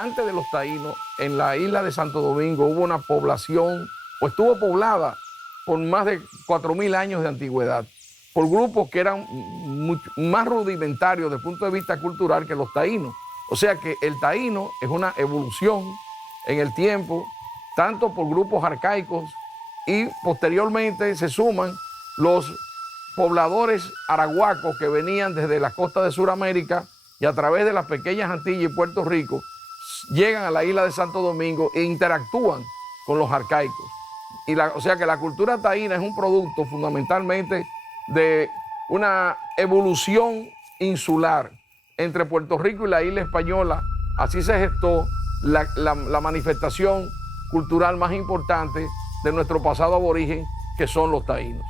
Antes de los taínos, en la isla de Santo Domingo hubo una población, o estuvo poblada por más de 4.000 años de antigüedad, por grupos que eran más rudimentarios desde el punto de vista cultural que los taínos. O sea que el taíno es una evolución en el tiempo, tanto por grupos arcaicos y posteriormente se suman los pobladores arahuacos que venían desde la costa de Sudamérica y a través de las pequeñas Antillas y Puerto Rico llegan a la isla de Santo Domingo e interactúan con los arcaicos. O sea que la cultura taína es un producto fundamentalmente de una evolución insular entre Puerto Rico y la isla española. Así se gestó la manifestación cultural más importante de nuestro pasado aborigen, que son los taínos.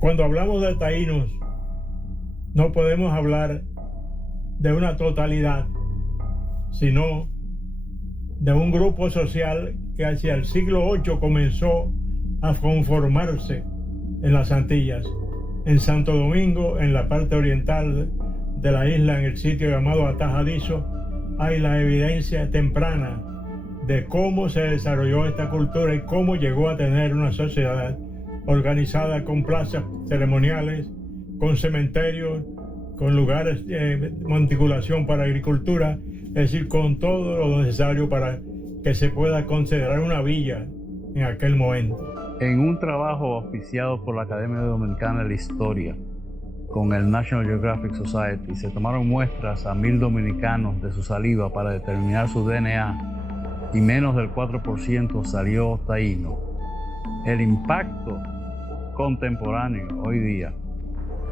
Cuando hablamos de taínos, no podemos hablar de una totalidad, sino de un grupo social que hacia el siglo VIII comenzó a conformarse en las Antillas. En Santo Domingo, en la parte oriental de la isla, en el sitio llamado Atajadizo, hay la evidencia temprana de cómo se desarrolló esta cultura y cómo llegó a tener una sociedad organizada con plazas ceremoniales, con cementerios, con lugares de monticulación para agricultura, es decir, con todo lo necesario para que se pueda considerar una villa en aquel momento. En un trabajo auspiciado por la Academia Dominicana de la Historia con el National Geographic Society, se tomaron muestras a 1.000 dominicanos de su saliva para determinar su DNA y menos del 4% salió taíno. El impacto contemporáneo hoy día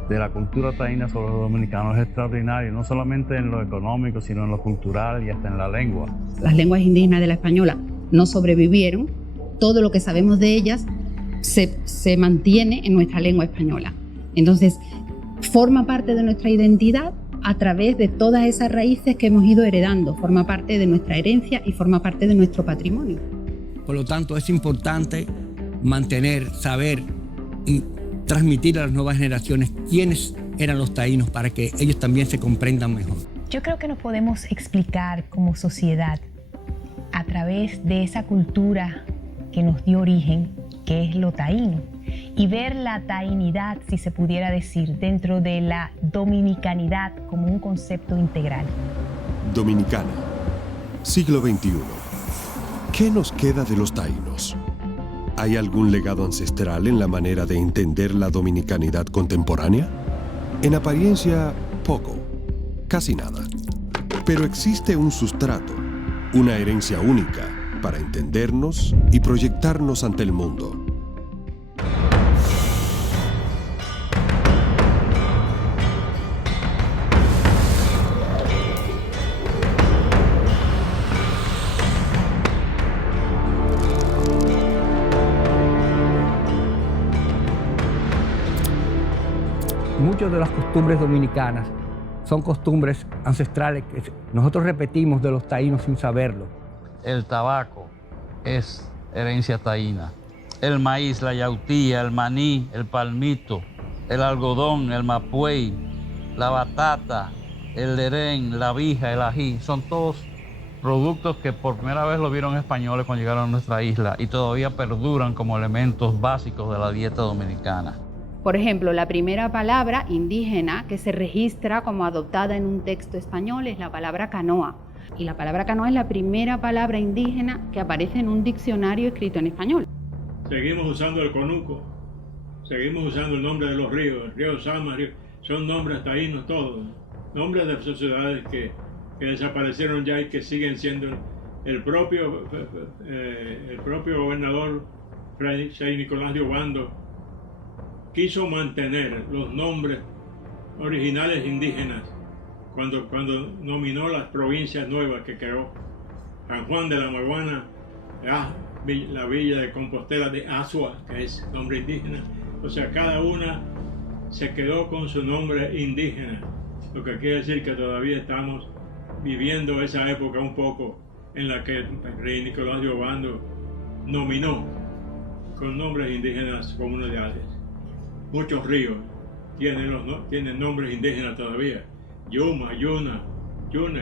de la cultura taína sobre los dominicanos es extraordinario, no solamente en lo económico, sino en lo cultural y hasta en la lengua. Las lenguas indígenas de la española no sobrevivieron, todo lo que sabemos de ellas se mantiene en nuestra lengua española. Entonces, forma parte de nuestra identidad a través de todas esas raíces que hemos ido heredando, forma parte de nuestra herencia y forma parte de nuestro patrimonio. Por lo tanto, es importante mantener, saber y transmitir a las nuevas generaciones quiénes eran los taínos para que ellos también se comprendan mejor. Yo creo que nos podemos explicar como sociedad a través de esa cultura que nos dio origen, que es lo taíno, y ver la tainidad, si se pudiera decir, dentro de la dominicanidad como un concepto integral. Dominicana, siglo XXI. ¿Qué nos queda de los taínos? ¿Hay algún legado ancestral en la manera de entender la dominicanidad contemporánea? En apariencia, poco, casi nada. Pero existe un sustrato, una herencia única para entendernos y proyectarnos ante el mundo. Muchas de las costumbres dominicanas son costumbres ancestrales que nosotros repetimos de los taínos sin saberlo. El tabaco es herencia taína. El maíz, la yautía, el maní, el palmito, el algodón, el mapuey, la batata, el lerén, la vija, el ají, son todos productos que por primera vez lo vieron españoles cuando llegaron a nuestra isla y todavía perduran como elementos básicos de la dieta dominicana. Por ejemplo, la primera palabra indígena que se registra como adoptada en un texto español es la palabra canoa. Y la palabra canoa es la primera palabra indígena que aparece en un diccionario escrito en español. Seguimos usando el conuco, seguimos usando el nombre de los ríos, el río Sama, son nombres taínos todos, nombres de sociedades que desaparecieron ya y que siguen siendo el propio gobernador Fray Nicolás de Obando quiso mantener los nombres originales indígenas cuando nominó las provincias nuevas que creó. San Juan de la Maguana, la villa de Compostela de Azua, que es nombre indígena. O sea, cada una se quedó con su nombre indígena, lo que quiere decir que todavía estamos viviendo esa época un poco en la que el rey Nicolás de Obando nominó con nombres indígenas comunidades. Muchos ríos tienen nombres indígenas todavía. Yuma, Yuna,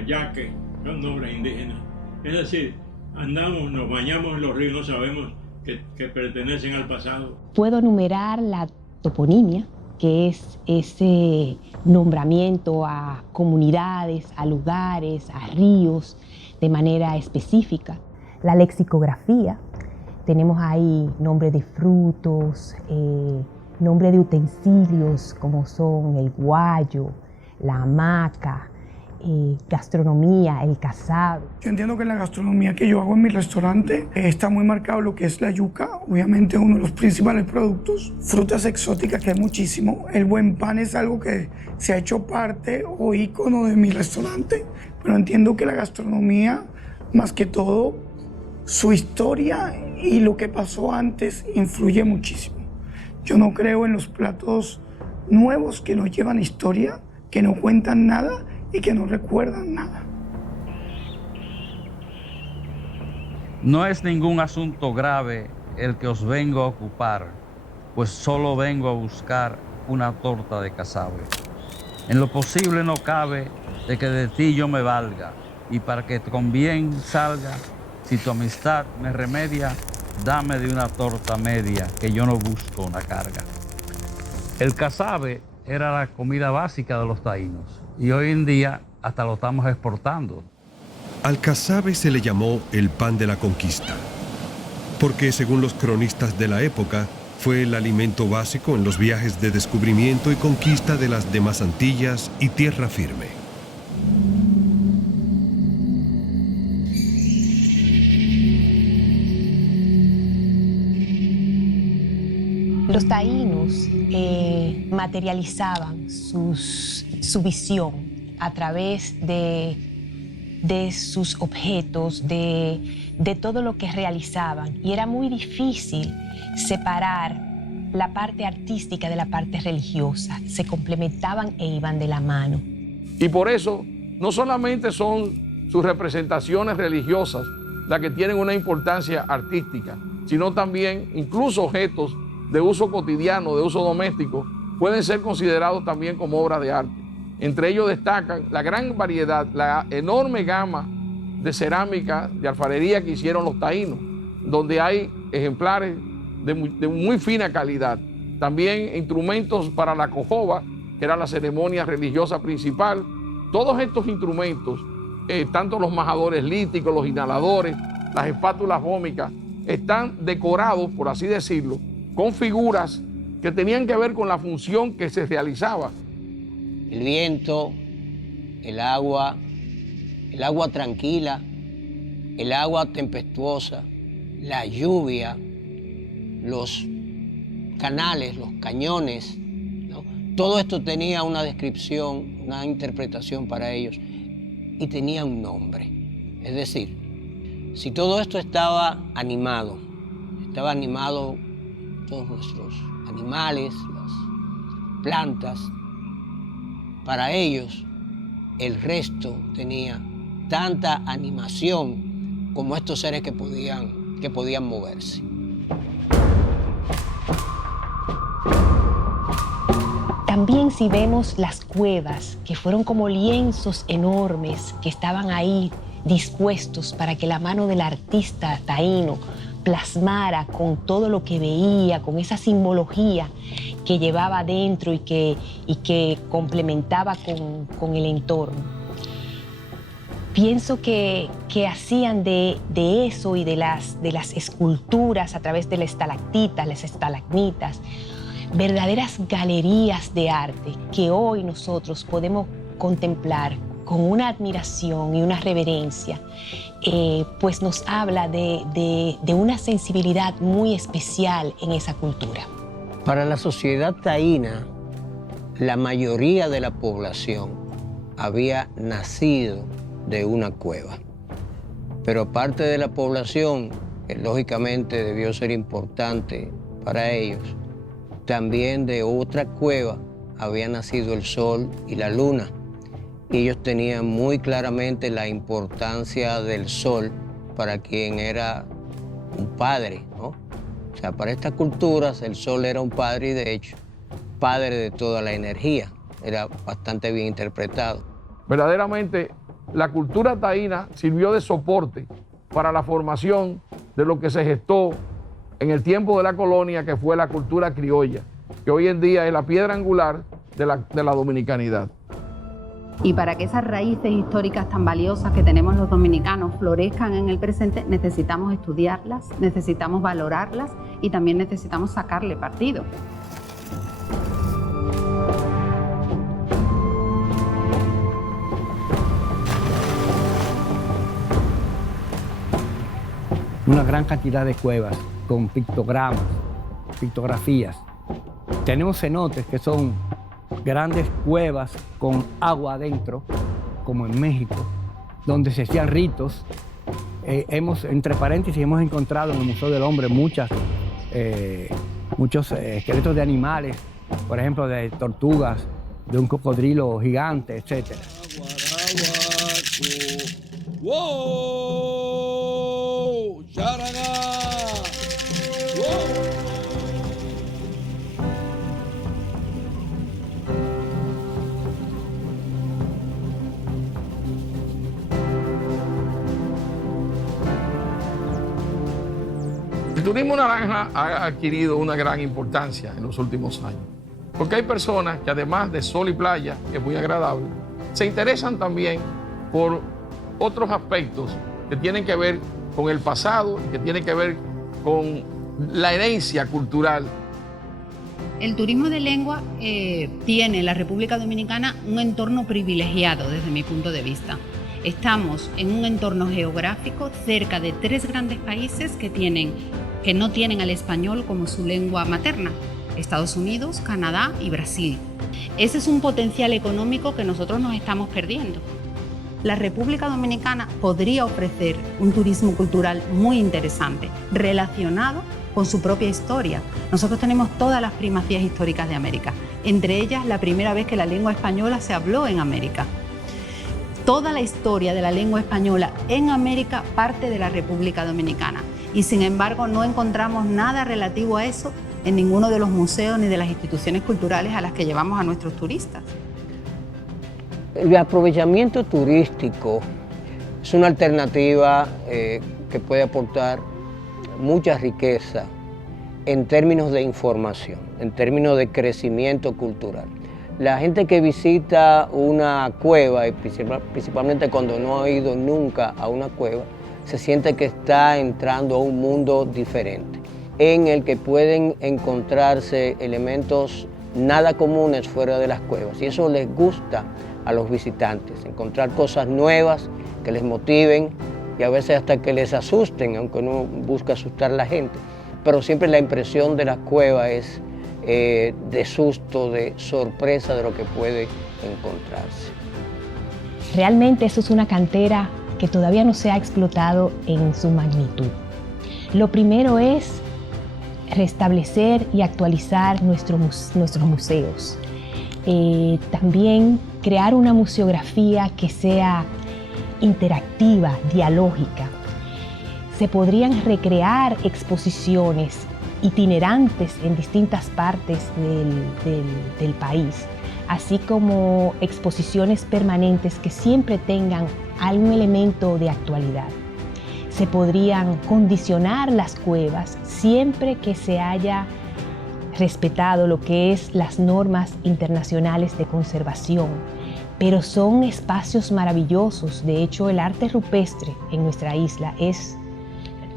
Yaque, son nombres indígenas. Es decir, nos bañamos en los ríos, no sabemos que pertenecen al pasado. Puedo enumerar la toponimia, que es ese nombramiento a comunidades, a lugares, a ríos de manera específica. La lexicografía, tenemos ahí nombre de frutos, nombre de utensilios como son el guayo, la hamaca, gastronomía, el casabe. Yo entiendo que en la gastronomía que yo hago en mi restaurante está muy marcado lo que es la yuca, obviamente uno de los principales productos, frutas exóticas que hay muchísimo, el buen pan es algo que se ha hecho parte o ícono de mi restaurante, pero entiendo que la gastronomía, más que todo, su historia y lo que pasó antes influye muchísimo. Yo no creo en los platos nuevos que no llevan historia, que no cuentan nada y que no recuerdan nada. No es ningún asunto grave el que os vengo a ocupar, pues solo vengo a buscar una torta de casabe. En lo posible no cabe de que de ti yo me valga, y para que con bien salga, si tu amistad me remedia, dame de una torta media, que yo no busco una carga. El casabe era la comida básica de los taínos, y hoy en día hasta lo estamos exportando. Al casabe se le llamó el pan de la conquista, porque según los cronistas de la época, fue el alimento básico en los viajes de descubrimiento y conquista de las demás Antillas y tierra firme. Los taínos materializaban su visión a través de sus objetos, de todo lo que realizaban. Y era muy difícil separar la parte artística de la parte religiosa. Se complementaban e iban de la mano. Y por eso, no solamente son sus representaciones religiosas las que tienen una importancia artística, sino también incluso objetos de uso cotidiano, de uso doméstico, pueden ser considerados también como obras de arte. Entre ellos destacan la gran variedad, la enorme gama de cerámica, de alfarería que hicieron los taínos, donde hay ejemplares de muy fina calidad. También instrumentos para la cojoba, que era la ceremonia religiosa principal. Todos estos instrumentos, tanto los majadores líticos, los inhaladores, las espátulas vómicas, están decorados, por así decirlo, con figuras que tenían que ver con la función que se realizaba. El viento, el agua tranquila, el agua tempestuosa, la lluvia, los canales, los cañones, ¿no? Todo esto tenía una descripción, una interpretación para ellos y tenía un nombre. Es decir, si todo esto estaba animado todos nuestros animales, las plantas, para ellos el resto tenía tanta animación como estos seres que podían moverse. También si vemos las cuevas, que fueron como lienzos enormes que estaban ahí dispuestos para que la mano del artista taíno plasmara con todo lo que veía, con esa simbología que llevaba dentro y que complementaba con el entorno. Pienso que hacían de eso y de las esculturas a través de las estalactitas, las estalagmitas, verdaderas galerías de arte que hoy nosotros podemos contemplar con una admiración y una reverencia, pues nos habla de una sensibilidad muy especial en esa cultura. Para la sociedad taína, la mayoría de la población había nacido de una cueva. Pero parte de la población, que lógicamente debió ser importante para ellos, también de otra cueva había nacido el sol y la luna. Y ellos tenían muy claramente la importancia del sol para quien era un padre, ¿no? O sea, para estas culturas el sol era un padre y de hecho padre de toda la energía. Era bastante bien interpretado. Verdaderamente, la cultura taína sirvió de soporte para la formación de lo que se gestó en el tiempo de la colonia, que fue la cultura criolla, que hoy en día es la piedra angular de la dominicanidad. Y para que esas raíces históricas tan valiosas que tenemos los dominicanos florezcan en el presente, necesitamos estudiarlas, necesitamos valorarlas y también necesitamos sacarle partido. Una gran cantidad de cuevas con pictogramas, pictografías. Tenemos cenotes que son grandes cuevas con agua adentro, como en México, donde se hacían ritos. Entre paréntesis, hemos encontrado en el Museo del Hombre muchos esqueletos de animales, por ejemplo, de tortugas, de un cocodrilo gigante, etc. ¡Wow! ¡Charanga! ¡Wow! El turismo naranja ha adquirido una gran importancia en los últimos años, porque hay personas que además de sol y playa, que es muy agradable, se interesan también por otros aspectos que tienen que ver con el pasado y que tienen que ver con la herencia cultural. El turismo de lengua tiene en la República Dominicana un entorno privilegiado desde mi punto de vista. Estamos en un entorno geográfico cerca de 3 grandes países que no tienen al español como su lengua materna: Estados Unidos, Canadá y Brasil. Ese es un potencial económico que nosotros nos estamos perdiendo. La República Dominicana podría ofrecer un turismo cultural muy interesante, relacionado con su propia historia. Nosotros tenemos todas las primacías históricas de América, entre ellas la primera vez que la lengua española se habló en América. Toda la historia de la lengua española en América parte de la República Dominicana y sin embargo no encontramos nada relativo a eso en ninguno de los museos ni de las instituciones culturales a las que llevamos a nuestros turistas. El aprovechamiento turístico es una alternativa que puede aportar mucha riqueza en términos de información, en términos de crecimiento cultural. La gente que visita una cueva, y principalmente cuando no ha ido nunca a una cueva, se siente que está entrando a un mundo diferente, en el que pueden encontrarse elementos nada comunes fuera de las cuevas. Y eso les gusta a los visitantes, encontrar cosas nuevas que les motiven y a veces hasta que les asusten, aunque no busca asustar a la gente. Pero siempre la impresión de la cueva es de susto, de sorpresa de lo que puede encontrarse. Realmente eso es una cantera que todavía no se ha explotado en su magnitud. Lo primero es restablecer y actualizar nuestros museos. También crear una museografía que sea interactiva, dialógica. Se podrían recrear exposiciones itinerantes en distintas partes del país, así como exposiciones permanentes que siempre tengan algún elemento de actualidad. Se podrían condicionar las cuevas siempre que se haya respetado lo que es las normas internacionales de conservación, pero son espacios maravillosos. De hecho, el arte rupestre en nuestra isla es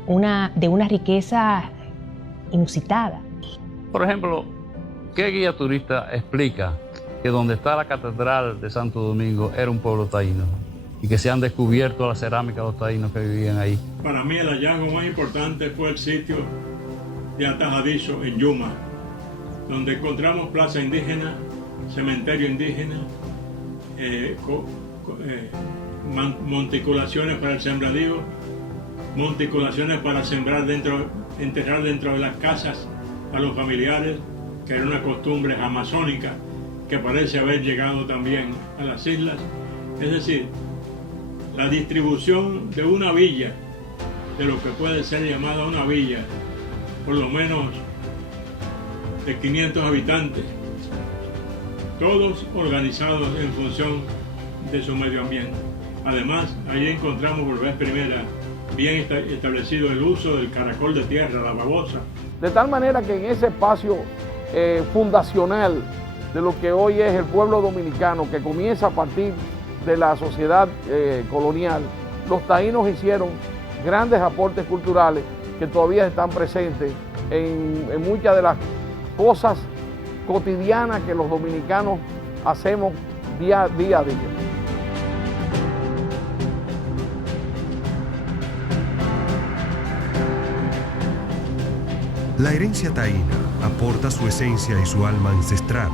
de una riqueza inusitada. Por ejemplo, ¿qué guía turista explica que donde está la catedral de Santo Domingo era un pueblo taíno y que se han descubierto la cerámica de los taínos que vivían ahí. Para mí el hallazgo más importante fue el sitio de Atajadizo en Yuma, donde encontramos plaza indígena, cementerio indígena, monticulaciones para el sembradío, monticulaciones para enterrar dentro de las casas a los familiares, que era una costumbre amazónica que parece haber llegado también a las islas. Es decir, la distribución de una villa, de lo que puede ser llamada una villa, por lo menos de 500 habitantes, todos organizados en función de su medio ambiente. Además, ahí encontramos por vez primera bien establecido el uso del caracol de tierra, la babosa. De tal manera que en ese espacio fundacional de lo que hoy es el pueblo dominicano, que comienza a partir de la sociedad colonial, los taínos hicieron grandes aportes culturales que todavía están presentes en muchas de las cosas cotidianas que los dominicanos hacemos día a día. La herencia taína aporta su esencia y su alma ancestral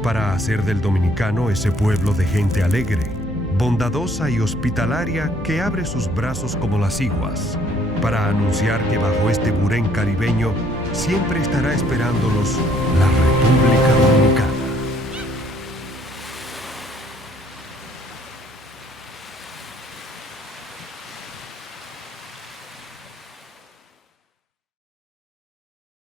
para hacer del dominicano ese pueblo de gente alegre, bondadosa y hospitalaria que abre sus brazos como las iguas, para anunciar que bajo este burén caribeño siempre estará esperándolos la República Dominicana.